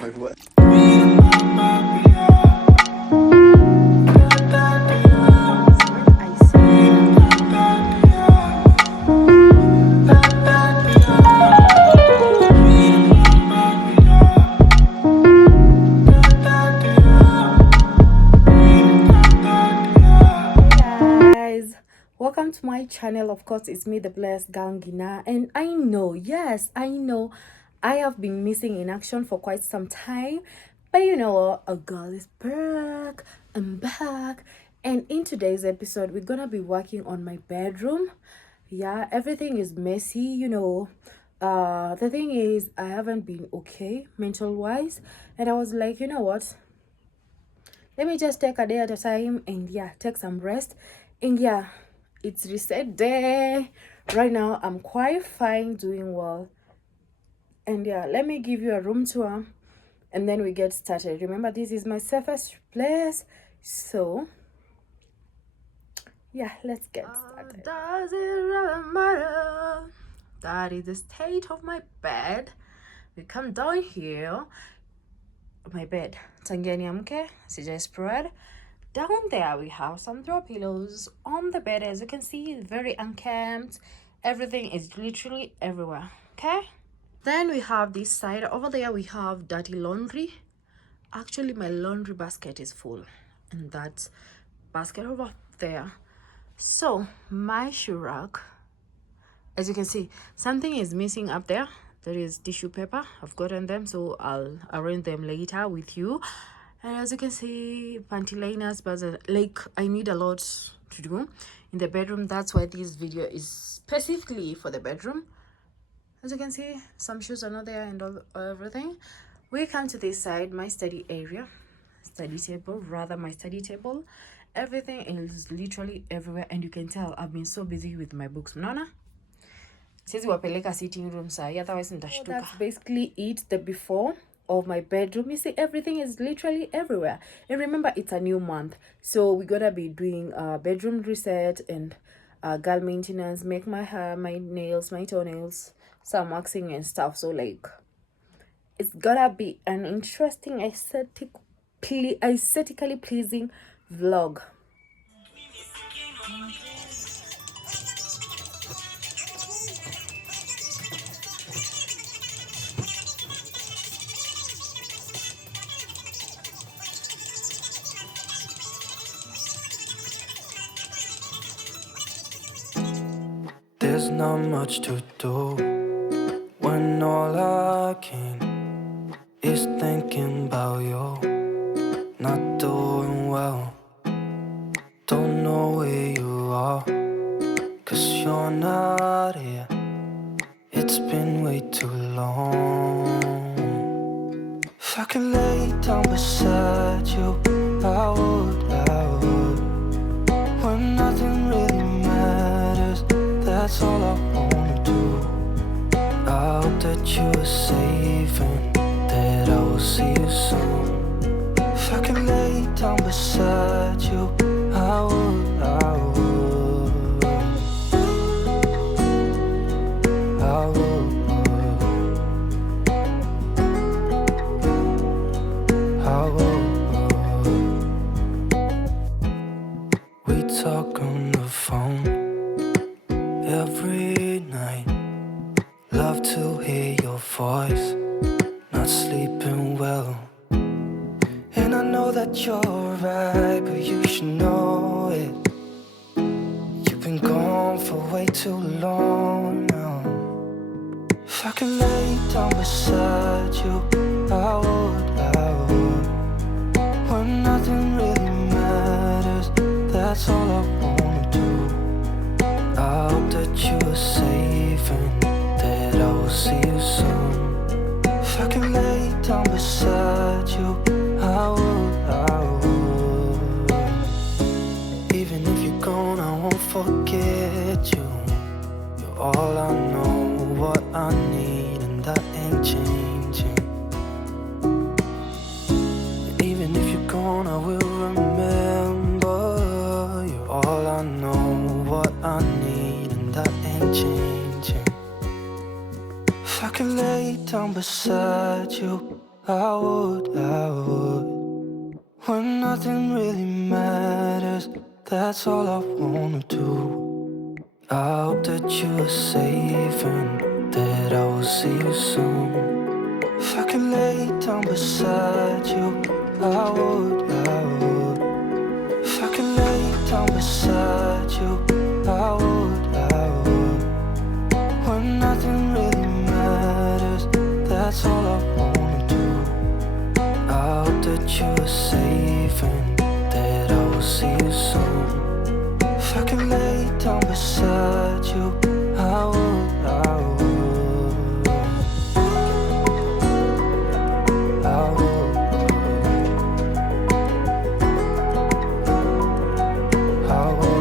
my voice. Welcome to my channel. Of course, it's me, the blessed Gangina, and I know, yes, I know I have been missing in action for quite some time, but you know what, a girl is back. I'm back, and in today's episode we're gonna be working on my bedroom. Yeah, everything is messy, the thing is I haven't been okay mental wise, and I was like, you know what, let me just take a day at a time and yeah, take some rest. And yeah, it's reset day. Right now I'm quite fine, doing well. And yeah, let me give you a room tour and then we get started. Remember, this is my safest place, so yeah, let's get started. Does it really matter? That is the state of my bed. We come down here, my bed tangiani amke sija spread. Down there we have some throw pillows on the bed. As you can see, very unkempt. Everything is literally everywhere. Okay, then we have this side. Over there we have dirty laundry. Actually, my laundry basket is full, and that basket over there. So my shoe rack, as you can see, something is missing up there. There is tissue paper. I've gotten them, so I'll arrange them later with you. And as you can see, panty liners, but like I need a lot to do in the bedroom. That's why this video is specifically for the bedroom. As you can see, some shoes are not there and everything. We come to this side, my study area, my study table. Everything is literally everywhere, and you can tell I've been so busy with my books. Mnaona? Siwezi wapeleka sitting room sahi, otherwise nitashtuka. So that's basically it, the before of my bedroom. You see, everything is literally everywhere. And remember, it's a new month, so we gotta be doing a bedroom reset and girl maintenance, make my hair, my nails, my toenails, some waxing and stuff. So like, it's gotta be an interesting, aesthetically pleasing vlog. There's not much to do when all I can is thinking about you. Not doing well, don't know where you are, 'cause you're not here. It's been way too long. If I could lay down beside you, I would. When nothing really matters, that's all I wanna do. I hope that you are safe and that I will see you soon. If I could lay down beside you, I would. We talk on the phone every night. Love to hear your voice. Not sleeping well, and I know that you're right, but you should know it. You've been gone for way too long now. If I could lay down beside you, I would. When nothing really matters, that's all I wanna do. I hope that you are safe and that I will see you soon. If I could lay down beside you, I would. Even if you're gone, I won't forget you. You're all I know, what I need, and that ain't changing. And even if you're gone, I will remember. You're all I know, what I need, and that ain't changing. If I could lay down beside you, I would. When nothing really matters, that's all I wanna do. I hope that you are safe and that I will see you soon. If I could lay down beside you, I would. If I could lay down beside you, I would. When nothing really matters, that's all I wanna do. I hope that you are safe and that I will see you soon. If I could lay down beside you, I would. I would. I would. I would.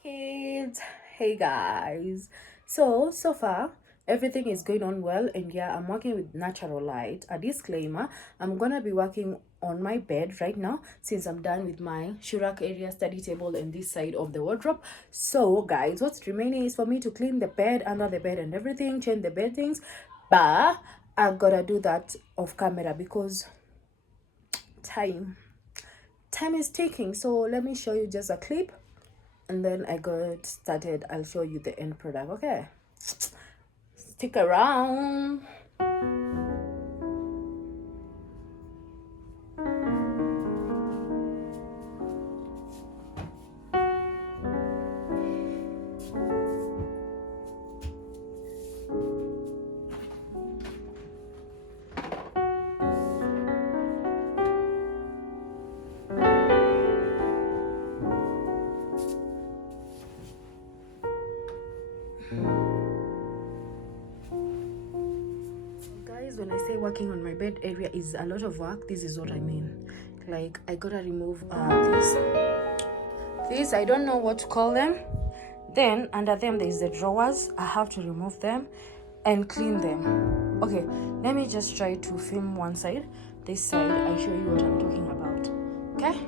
Kids, hey guys. So far everything is going on well, and yeah, I'm working with natural light. A disclaimer, I'm gonna be working on my bed right now since I'm done with my Shurak area study table and this side of the wardrobe. So guys, what's remaining is for me to clean the bed, under the bed and everything, change the bed things, but I gotta do that off camera because time is ticking. So let me show you just a clip and then I got started. I'll show you the end product. Okay, stick around. When I say working on my bed area is a lot of work, this is what I mean. Like, I gotta remove these I don't know what to call them. Then under them there is the drawers. I have to remove them and clean them. Okay, let me just try to film one side. This side, I show you what I'm talking about. Okay.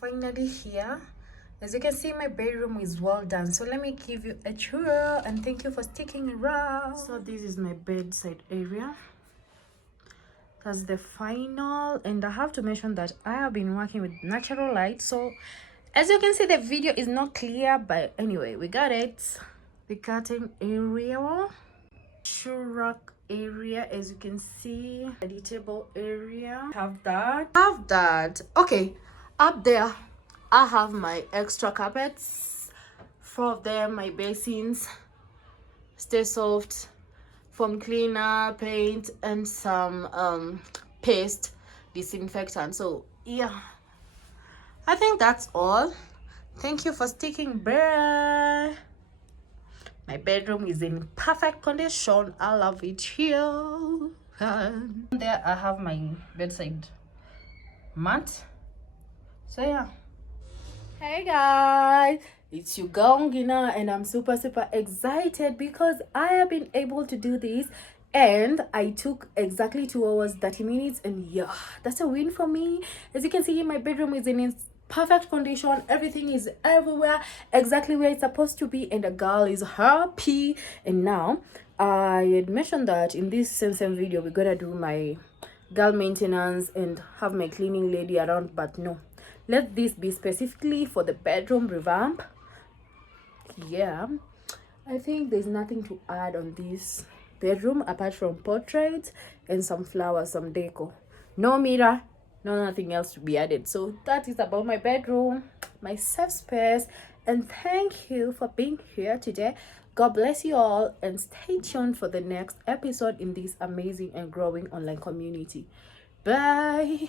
Finally here, as you can see, my bedroom is well done. So let me give you a tour and thank you for sticking around. So this is my bedside area. That's the final, and I have to mention that I have been working with natural light, so as you can see the video is not clear, but anyway, we got it. The curtain area, shoe rack area, as you can see, study table area, have that. Okay, up there I have my extra carpets, 4 of them, my basins, Stay Soft, foam cleaner, paint, and some paste disinfectant. So yeah, I think that's all. Thank you for sticking by. My bedroom is in perfect condition. I love it here. There I have my bedside mat. So yeah, hey guys, it's your girl Gina, and I'm super excited because I have been able to do this, and I took exactly 2 hours 30 minutes, and yeah, that's a win for me. As you can see, my bedroom is in its perfect condition. Everything is everywhere exactly where it's supposed to be, and the girl is happy. And now I had mentioned that in this same video we're gonna do my girl maintenance and have my cleaning lady around, but no, let this be specifically for the bedroom revamp. Yeah, I think there's nothing to add on this bedroom apart from portraits and some flowers, some deco. No mirror, no nothing else to be added. So that is about my bedroom, my safe space, and thank you for being here today. God bless you all, and stay tuned for the next episode in this amazing and growing online community. Bye.